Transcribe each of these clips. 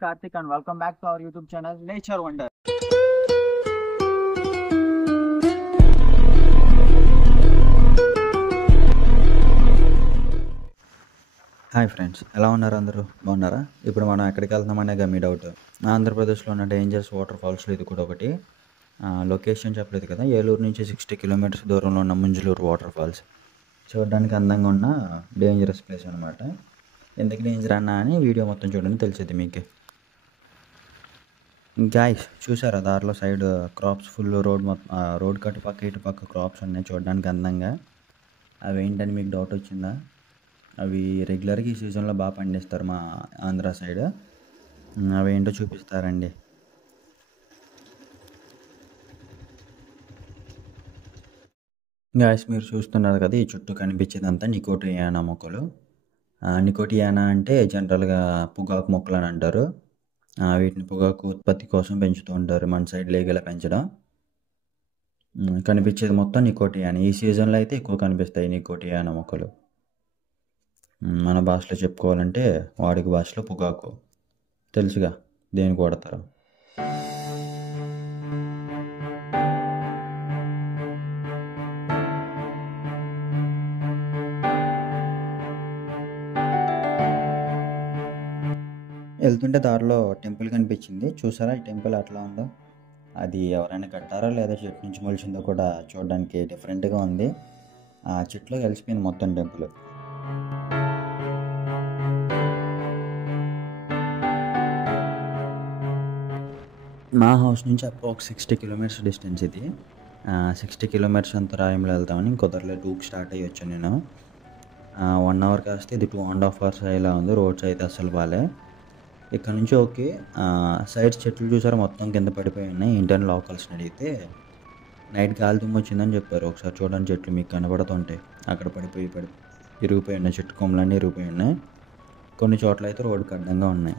Karthik and welcome back to our YouTube channel Nature Wonder. Hi friends, ఎలా ఉన్నారు? అందరూ బాగున్నారా? ఇప్పుడు మనం ఎక్కడికి వెళ్తున్నామనేగా మీ డౌట్. ఆంధ్రప్రదేశ్లో ఉన్న డేంజరస్ వాటర్ ఫాల్స్లో ఇది కూడా ఒకటి. లొకేషన్ చెప్పలేదు కదా. ఏలూరు నుంచి 60 కిలోమీటర్స్ దూరంలో ఉన్న ముంజలూరు వాటర్ ఫాల్స్. చూడడానికి అందంగా ఉన్న డేంజరస్ ప్లేస్ అనమాట. ఎందుకు డేంజర్ అన్నా అని వీడియో మొత్తం చూడండి, తెలిసేది మీకే. గాయ్స్, చూసారా దారిలో సైడ్ క్రాప్స్ ఫుల్ రోడ్ కట్టుపక్క ఇటుపక్క క్రాప్స్ ఉన్నాయి చూడడానికి అందంగా. అవి ఏంటని మీకు డౌట్ వచ్చిందా? అవి రెగ్యులర్గా ఈ సీజన్లో బాగా పండిస్తారు మా ఆంధ్ర సైడ్. అవి ఏంటో చూపిస్తారండి. గాయస్, మీరు చూస్తున్నారు కదా, ఈ చుట్టూ కనిపించేదంతా నికోటియానా మొక్కలు. నికోటియానా అంటే జనరల్గా పొగాకు మొక్కలు అని అంటారు. వీటిని పొగాకు ఉత్పత్తి కోసం పెంచుతూ ఉంటారు మన సైడ్ లీగల్గా పెంచడం. కనిపించేది మొత్తం నికోటియానా. ఈ సీజన్లో అయితే ఎక్కువ కనిపిస్తాయి నికోటియానా మొక్కలు. మన భాషలో చెప్పుకోవాలంటే వాడుక భాషలో పొగాకు. తెలుసుగా దేనికి వాడతారు. వెళ్తుంటే దారిలో టెంపుల్ కనిపించింది. చూసారా ఈ టెంపుల్ అట్లా ఉందో? అది ఎవరైనా కట్టారో లేదా చెట్టు నుంచి మొలిచిందో కూడా చూడడానికి డిఫరెంట్గా ఉంది. ఆ చెట్లో కలిసిపోయింది మొత్తం టెంపుల్. మా హౌస్ నుంచి అప్రాక్స్ 60 కిలోమీటర్స్ డిస్టెన్స్ ఇది. 60 కిలోమీటర్స్ అంతరాయంలో వెళ్తామని కుదరలే. 2కి స్టార్ట్ అయ్యొచ్చు నేను. 1 అవర్ కాస్తే ఇది 2.5 hours అయ్యేలా ఉంది. రోడ్స్ అయితే అస్సలు బాలే. ఇక్కడ నుంచి ఓకే. సైడ్స్ చెట్లు చూసారా మొత్తం కింద పడిపోయి ఉన్నాయి. ఇంటర్న్ లోకల్స్ని అడిగితే నైట్ గాలి దుమ్ము వచ్చిందని చెప్పారు. ఒకసారి చూడండి, చెట్లు మీకు కనబడుతుంటాయి. అక్కడ ఇరిగిపోయి ఉన్నాయి, చెట్టు కొమ్మలన్నీ ఇరిగిపోయి ఉన్నాయి. కొన్ని చోట్ల అయితే రోడ్డుకి అడ్డంగా ఉన్నాయి.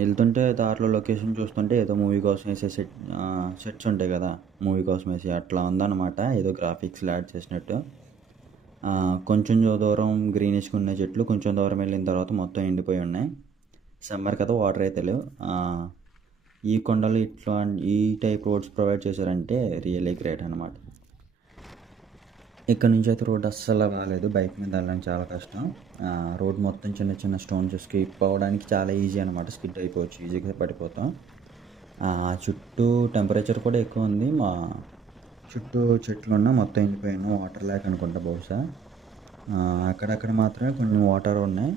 వెళ్తుంటే దారిలో లొకేషన్ చూస్తుంటే ఏదో మూవీ కోసం వేసే సెట్స్ ఉంటాయి కదా, మూవీ కోసం వేసి అట్లా ఉందన్నమాట. ఏదో గ్రాఫిక్స్ యాడ్ చేసినట్టు. కొంచెం దూరం గ్రీనిష్గా ఉన్న చెట్లు, కొంచెం దూరం వెళ్ళిన తర్వాత మొత్తం ఎండిపోయి ఉన్నాయి. సమ్మర్ కదా, వాటర్ అయితే లేవు. ఈ కొండలు ఇట్లా ఈ టైప్ రోడ్స్ ప్రొవైడ్ చేశారంటే రియల్లీ గ్రేట్ అనమాట. ఇక్కడ నుంచి అయితే రోడ్ అస్సలు బాగాలేదు. బైక్ మీద వెళ్ళడానికి చాలా కష్టం. రోడ్ మొత్తం చిన్న చిన్న స్టోన్స్, స్కిప్ అవ్వడానికి చాలా ఈజీ అనమాట. స్కిడ్ అయిపోవచ్చు, ఈజీగా పడిపోతాం. చుట్టూ టెంపరేచర్ కూడా ఎక్కువ ఉంది. మా చుట్టూ చెట్లు ఉన్న మొత్తం ఎండిపోయాను. వాటర్ లేక అనుకుంటా బహుశా. అక్కడక్కడ మాత్రమే కొన్ని వాటర్ ఉన్నాయి.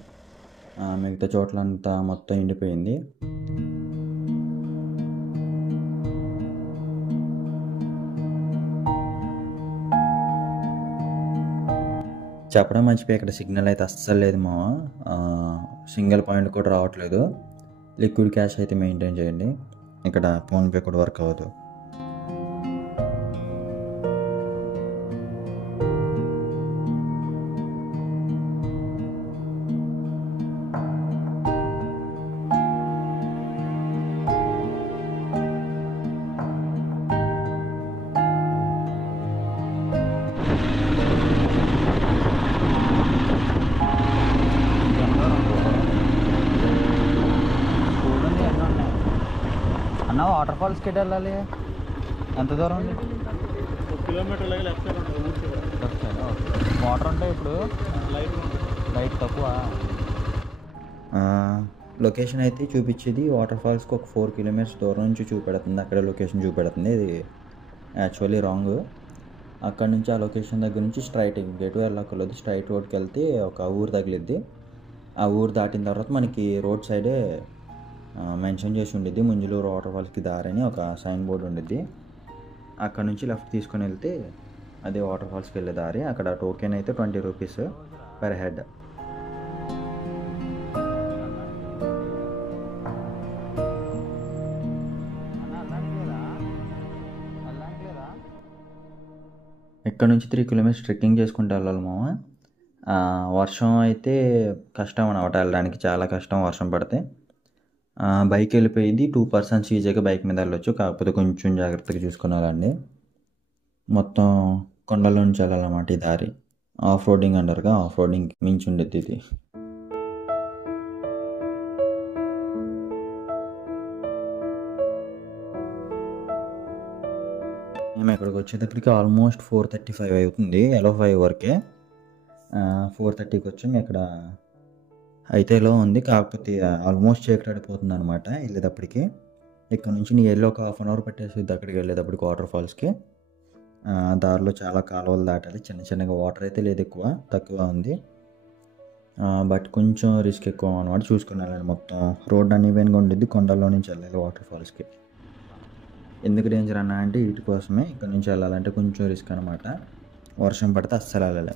మిగతా చోట్లంతా మొత్తం ఎండిపోయింది. చెప్పడం మర్చిపోయి, ఇక్కడ సిగ్నల్ అయితే అస్సలు లేదు మా. సింగిల్ పాయింట్ కూడా రావట్లేదు. లిక్విడ్ క్యాష్ అయితే మెయింటైన్ చేయండి. ఇక్కడ ఫోన్పే కూడా వర్క్ అవ్వదు. అన్న వాటర్ ఫాల్స్కి ఎటు వెళ్ళాలి? ఎంత దూరం ఉంది? 1 కిలోమీటర్ లెఫ్ట్ సైడ్ ఉంటుంది. Left side. వాటర్ ఉంటాయి ఇప్పుడు లైట్ తక్కువ. లొకేషన్ అయితే చూపించేది వాటర్ ఫాల్స్కి ఒక 4 kilometers దూరం నుంచి చూపెడుతుంది. అక్కడ లొకేషన్ చూపెడుతుంది. ఇది యాక్చువల్లీ రాంగ్. అక్కడ నుంచి ఆ లొకేషన్ దగ్గర నుంచి స్ట్రైట్ ఎటు వెళ్ళక్కర్లేదు. స్ట్రైట్ రోడ్కి వెళ్తే ఒక ఊరు తగిలిద్ది. ఆ ఊరు దాటిన తర్వాత మనకి రోడ్ సైడే మెన్షన్ చేసి ఉండిద్ది ముంజలూరు వాటర్ ఫాల్స్కి దారి అని ఒక సైన్ బోర్డు ఉండిద్ది. అక్కడ నుంచి లెఫ్ట్ తీసుకొని వెళ్తే అదే వాటర్ ఫాల్స్కి వెళ్ళే దారి. అక్కడ టోకెన్ అయితే 20 rupees పర్ హెడ్. ఇక్కడ నుంచి 3 kilometers ట్రెక్కింగ్ చేసుకుంటూ వెళ్ళాలి మామ. వర్షం అయితే కష్టం అనమాట, వెళ్ళడానికి చాలా కష్టం వర్షం పడితే. బైక్ వెళ్ళిపోయింది, 2 పర్సన్స్ ఈజీగా బైక్ మీద వెళ్ళొచ్చు, కాకపోతే కొంచెం జాగ్రత్తగా చూసుకుని వెళ్ళండి. మొత్తం కొండల నుంచి వెళ్ళాలన్నమాట ఈ దారి. ఆఫ్ రోడింగ్ అంటారుగా, ఆఫ్ రోడింగ్ మించి ఉండేది ఇది. మేము ఇక్కడికి వచ్చేటప్పటికి ఆల్మోస్ట్ 4:35 అవుతుంది, ఎలో 5 వరకే. 4:30కి వచ్చాం. ఇక్కడ అయితే ఎలా ఉంది, కాకపోతే ఆల్మోస్ట్ చీకటిపోతుంది అనమాట వెళ్ళేటప్పటికి. ఇక్కడ నుంచి నీ వెళ్ళి ఒక 1/2 అవర్ పట్టేస్తుంది అక్కడికి వెళ్ళేటప్పటికి వాటర్ ఫాల్స్కి. దారిలో చాలా కాలువలు దాటాలి, చిన్న చిన్నగా వాటర్ అయితే లేదు, ఎక్కువ తక్కువ ఉంది. బట్ కొంచెం రిస్క్ ఎక్కువ అనమాట, చూసుకుని వెళ్ళాలి. మొత్తం రోడ్ అన్ఈవెన్గా ఉండిద్ది, కొండల్లో నుంచి వెళ్ళాలి వాటర్ ఫాల్స్కి. ఎందుకు డేంజర్ అన్నా అంటే వీటి కోసమే, ఇక్కడ నుంచి వెళ్ళాలంటే కొంచెం రిస్క్ అనమాట, వర్షం పడితే అస్సలు వెళ్ళాలి.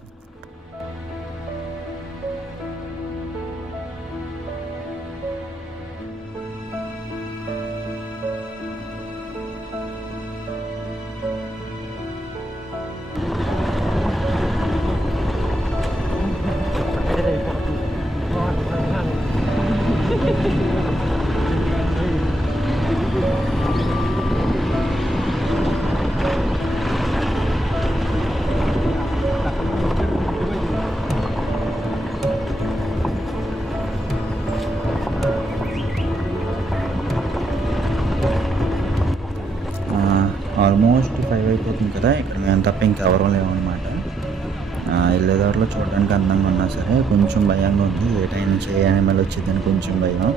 ఆల్మోస్ట్ 5 అయిపోతుంది కదా, ఇక్కడ మేము తప్ప ఇంకెవరూ లేవన్నమాట. వెళ్ళేదారిలో చూడడానికి అందంగా ఉన్నా సరే కొంచెం భయంగా ఉంది, ఏ టైం నుంచి ఏ యానిమల్ వచ్చిందని కొంచెం భయం.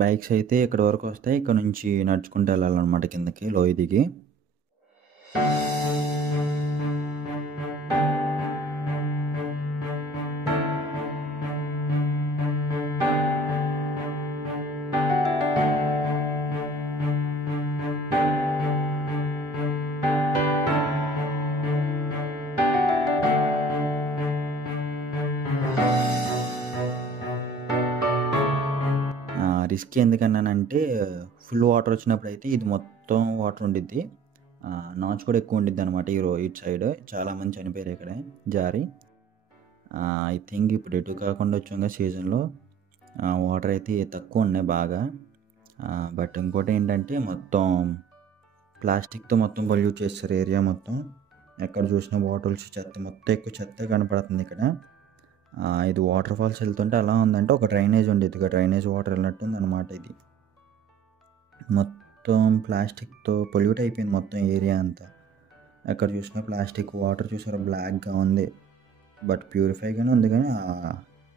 బైక్స్ అయితే ఇక్కడ వరకు వస్తాయి, ఇక్కడ నుంచి నడుచుకుంటూ వెళ్ళాలన్నమాట కిందకి, లోయ దిగి. రిస్క్ ఎందుకన్నానంటే ఫుల్ వాటర్ వచ్చినప్పుడు అయితే ఇది మొత్తం వాటర్ ఉండిద్ది, నాచు కూడా ఎక్కువ ఉండిద్ది అనమాట ఇటు సైడ్. చాలామంది చనిపోయారు ఇక్కడ జారి. ఐ థింక్ ఇప్పుడు ఎటు కాకుండా వచ్చాక సీజన్లో వాటర్ అయితే తక్కువ ఉన్నాయి బాగా. బట్ ఇంకోటి ఏంటంటే మొత్తం ప్లాస్టిక్తో మొత్తం పొల్యూట్ చేస్తారు ఏరియా మొత్తం. ఎక్కడ చూసినా బాటిల్స్, చెత్త, మొత్తం ఎక్కువ చెత్త కనపడుతుంది ఇక్కడ. ఇది వాటర్ ఫాల్స్ వెళ్తుంటే అలా ఉందంటే ఒక డ్రైనేజ్ ఉండేది, ఇక డ్రైనేజ్ వాటర్ వెళ్ళినట్టుంది అనమాట. ఇది మొత్తం ప్లాస్టిక్తో పొల్యూట్ అయిపోయింది మొత్తం ఏరియా అంతా. ఎక్కడ చూసినా ప్లాస్టిక్, వాటర్ చూసారా బ్లాక్గా ఉంది, బట్ ప్యూరిఫైగానే ఉంది, కానీ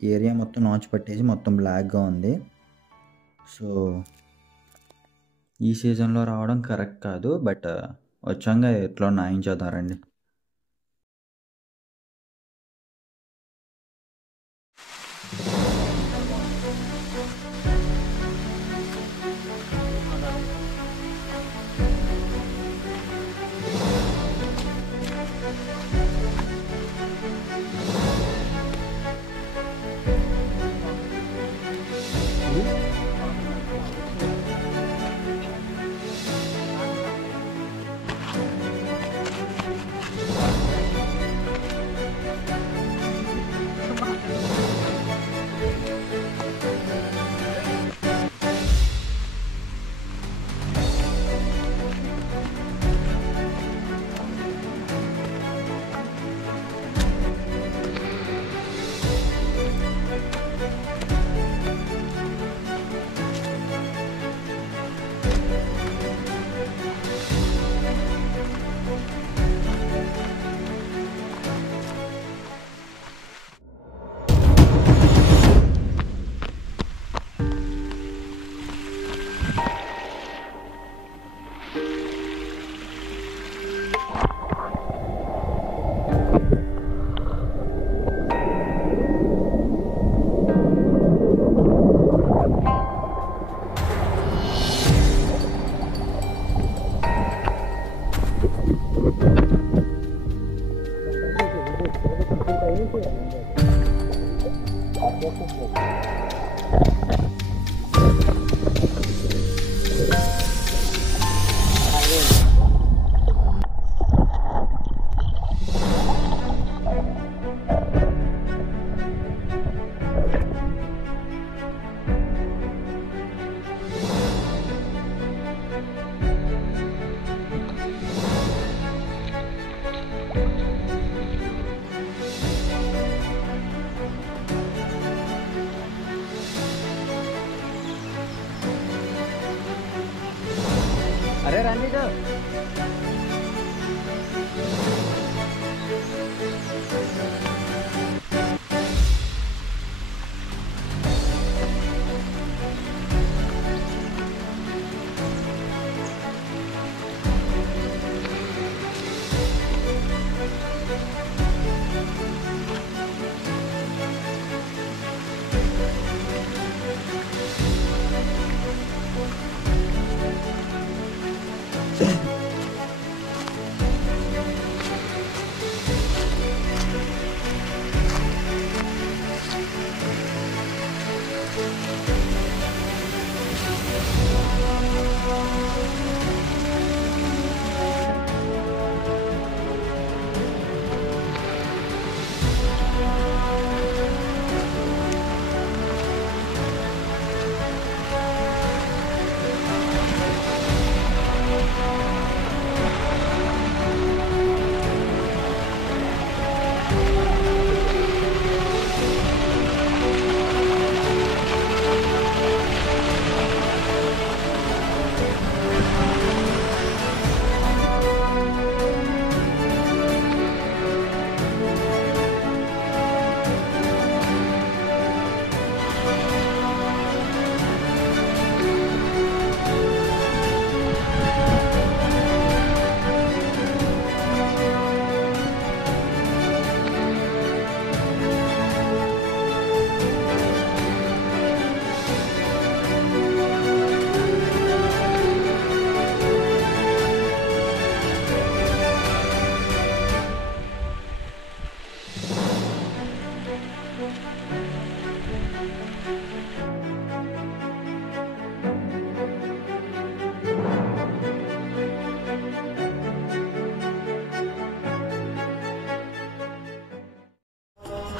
ఏరియా మొత్తం నాచు పట్టేసి మొత్తం బ్లాక్గా ఉంది. సో ఈ సీజన్లో రావడం కరెక్ట్ కాదు, బట్ వచ్చాక ఎట్లా న్యాయం చేద్దారండి. అరే రండి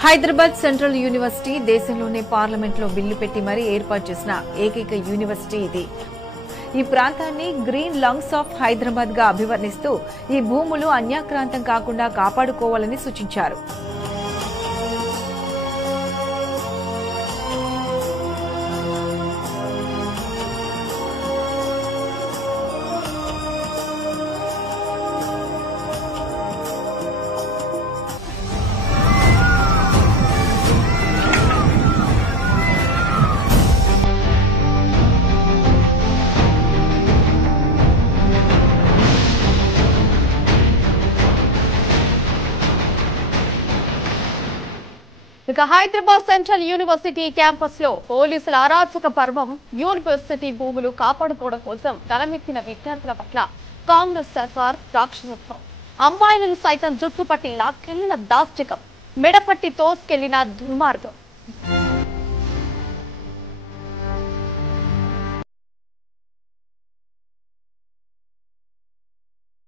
హైదరాబాద్ సెంట్రల్ యూనివర్సిటీ దేశంలోనే పార్లమెంట్లో బిల్లు పెట్టి మరీ ఏర్పాటు చేసిన ఏకైక యూనివర్సిటీ ఇది. ఈ ప్రాంతాన్ని గ్రీన్ లంగ్స్ ఆఫ్ హైదరాబాద్ గా అభివర్ణిస్తూ ఈ భూములు అన్యాక్రాంతం కాకుండా కాపాడుకోవాలని సూచించారు. ఇక హైదరాబాద్ సెంట్రల్ యూనివర్సిటీ క్యాంపస్ లో పోలీసుల అరాచక పర్వం. యూనివర్సిటీ భూములు కాపాడుకోవడం కోసం తలమెత్తిన విద్యార్థుల పట్ల కాంగ్రెస్ సర్కార్ రాక్షసత్వం. అమ్మాయిలను సైతం జుట్టుపట్టి లాక్కెళ్లిన దాష్టికం, మెడపట్టి తోసుకెళ్లిన దుర్మార్గం.